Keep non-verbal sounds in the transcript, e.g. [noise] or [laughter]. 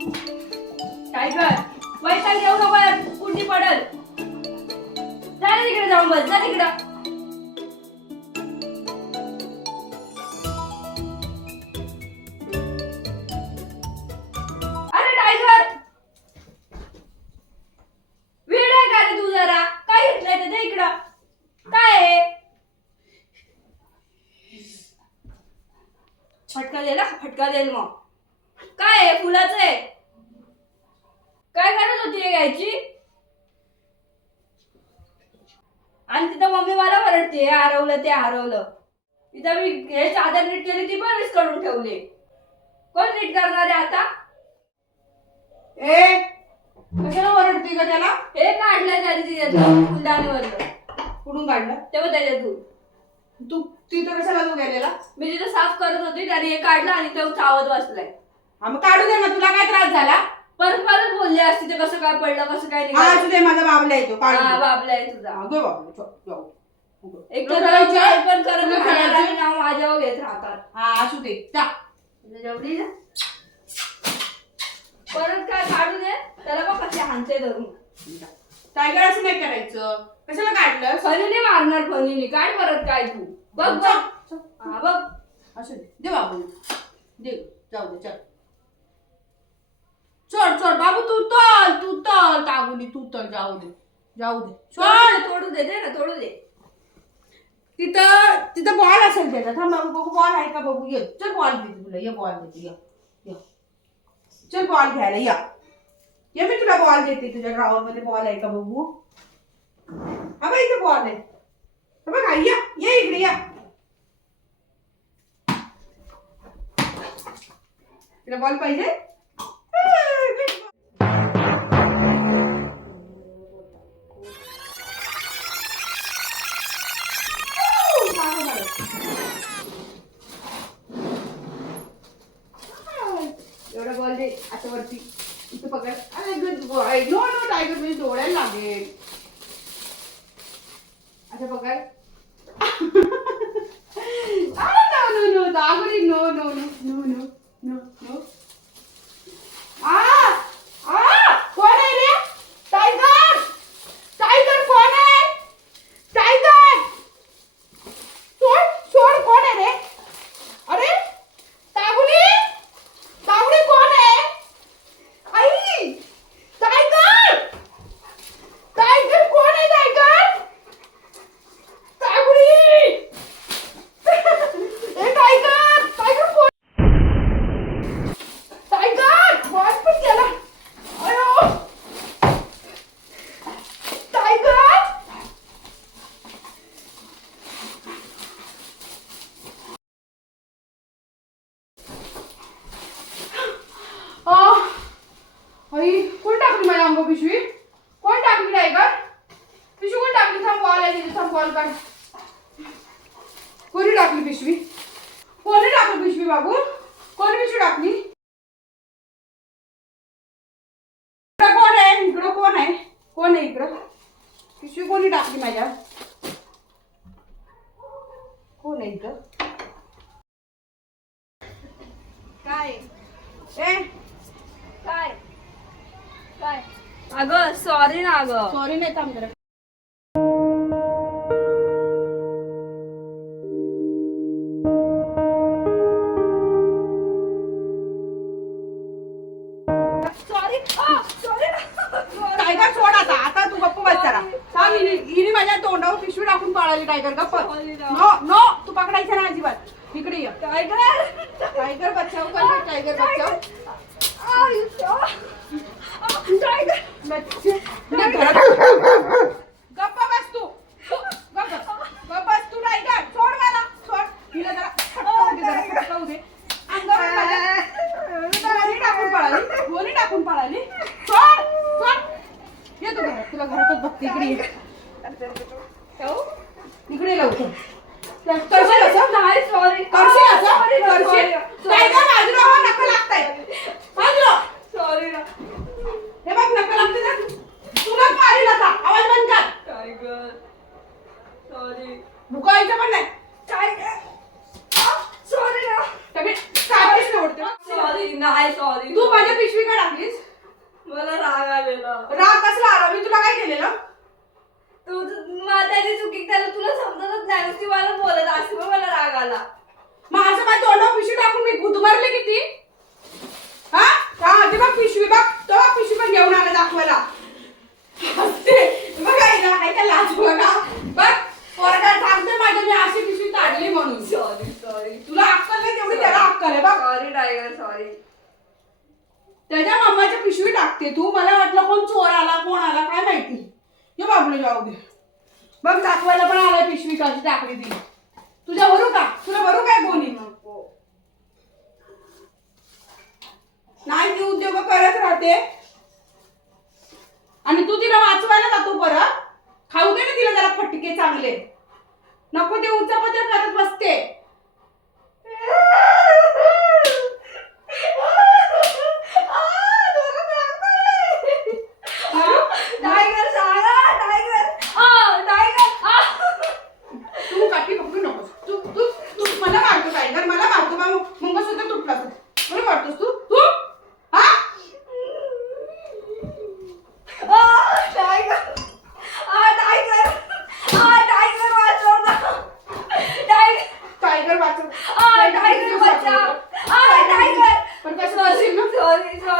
Tiger वैताग येऊ नको यार, कुंडी पडल. जा रे तिकडे जाऊन बस जा तिकडं. अरे टायगर! वेळ आहे का रे तू जरा? काय घेतलंय ते दे इकडं. काय आहे फटका दे ना फटका देईल मग. काय आहे फुलाचं आहे? काय करत होती हे घ्यायची? आणि तिथं मम्मी मला वरडते हे हरवलं ते हरवलं. तिथं मी हे चादर नीट केली ती पण करून ठेवली. कोण नीट करणार आहे आता? ए कशाला ओरडते का त्याला? हे काढलं त्याने तिच्यातून फुलदाणीवरलं कुठून काढलं? तेव्हा त्याच्यातून तू. तिथं कशाला तू गेलेला? मी तिथं साफ करत होती त्याने हे काढलं आणि तो चावत बसलाय. हा मग काढू दे ना तुला काय त्रास झाला? परत परत बोलले असते ते कसं काय पडलं कसं काय हा असू दे माझा बाबला येतो हा. बाबला आहे तुझा चल, जाऊ. उगं. एक तर पण करत? आणि नाव माझ्यावर घेत राहतात. हा असू दे जा. जेवढी ना परत काय काढू दे त्याला बघ कसे हानते धरून. टायगर असं नाही करायचं. कशाला काढलं? फणीने मारणार फणीने. काय परत काय तू. बघ बघ. हा बघ. असू दे. दे बाबू दे जाऊ दे चल. चल चल बाबू तू तल तू तल तागुली तू तल जाऊ दे जाऊ दे. चल. तोडू दे दे ना तोडू दे. तिथं तिथं बॉल असेल त्याचा. थांब बाबू बघू बॉल आहे का बघू ये. चल बॉल देते तुला ये बॉल देते या. या. चल बॉल घ्यायला या. ये मी तुला बॉल देते तुझ्या ड्रॉवर मध्ये बॉल आहे का बघू? हा बघ इथे बॉल आहे. बघ या ये इकडे या. तुला बॉल पाहिजे? एवढं बॉल दे आता वरती. इथं पकड. अरे good boy no no tiger म्हणजे डोळ्याला लागेल. आता पकड. [laughs] अरे no no no दागुरी no no no no no आ आ कोण आहे रे टायगर टायगर कोण आहे टायगर सोड सोड कोण आहे रे अरे तागुली तागुली कोण आहे आई टायगर टायगर कोण आहे टायगर तागुली ए टायगर टायगर कोण टायगर बॉल पण गेला अयो टायगर आ, आई कोण टाकली माझ्या अंग पिशवी? कोण टाकली टायगर पिशवी कोण टाकली? थांब बॉल आहे तिथे थांब बॉल काढ कोणी टाकली पिशवी? कोणी टाकली पिशवी बाबू? कोणी पिशवी टाकली? इकडं कोण आहे? इकडं कोण आहे? कोण आहे इकडं? पिशवी कोणी टाकली माझ्या? कोण आहे इकडं काय ए काय काय अगं सॉरी ना अगं. सॉरी नाही थांब जरा. सॉरी सॉरी टायगर सोड आता. आता तू गप्प बस जरा. सांग हिने हिने माझ्या तोंडावर पिशवी टाकून पळाली टायगर गप्प Sorry ना. नो नो तू पकडायचं ना अजिबात. इकडे ये. टायगर टायगर बचाव कर टायगर बचाव टायगर गप्प बस तू. गप्प बस. तू. टायगर सोड मला. सोड. हिला जरा फटकावू दे जरा फटकावू दे. अंगावर माझ्या- गोणी टाकून पळाली. गोणी टाकून पळाली. सोड सोड. ये तू घरात. तुला घरातच बघते. इकडे ये. इकडे लवकर. करशील असं? नाही सॉरी करशील असं? करशील? टायगर बाजूला हो नका लागताय. बाजूला. सॉरी ना हे बघ नका लागते ना तुलाच मारील आता आवाज बंद कर टायगर सॉरी भुकायचं पण नाही टायगर सॉरी ना सगळे सारखेच निवडते बघ. सॉरी सॉरी नाही सॉरी तू माझ्या पिशवी का टाकलीस मला राग आलेला राग कसला आला मी तुला काय केलेलं तू तू- मा- त्याची चुकी त्याला तुला समजतच नाही नुसती मला बोलत असते पण मला राग आला मग असं माझ्या तोंडावर पिशवी टाकून मी गुदमारले किती हा हा ते बघ पिशवी बघ तो बघ पिशवी पण घेऊन आला दाखवायला हसते बघा इथं आहे का लाज बघा बघ पोरगा सांगते माझ्या मी अशी पिशवी काढली म्हणून सॉरी सॉरी तुला अक्कल नाही तेवढी त्याला अक्कल आहे बघ सॉरी टायगर सॉरी त्याच्या मम्माच्या पिशवी टाकते तू. मला वाटलं कोण चोर आला कोण आला काय माहिती. ये बाबले जाऊ दे. बघ दाखवायला पण आलाय पिशवी कशी टाकली ती तुझ्या भरू का? तुला भरू काय कोणी? नाही ती उद्योग करत राहते. आणि तू तिला वाचवायला जातो परत. खाऊ दे ना तिला जरा फटके चांगले. नको ते उचापत्या करत बसते हा? टायगर सांगा टायगर आ टायगर आ तू काठी पकडू नकोस तू तू तू मला मारतो टायगर मला मारतो बा मुंग सुद्धा तुटला तू मला मारतोस तू तू हा आ टायगर आ टायगर आ टायगर वाचव ना टायगर टायगर बचाव आ टायगर पण कसं असेल ना सॉरी सॉरी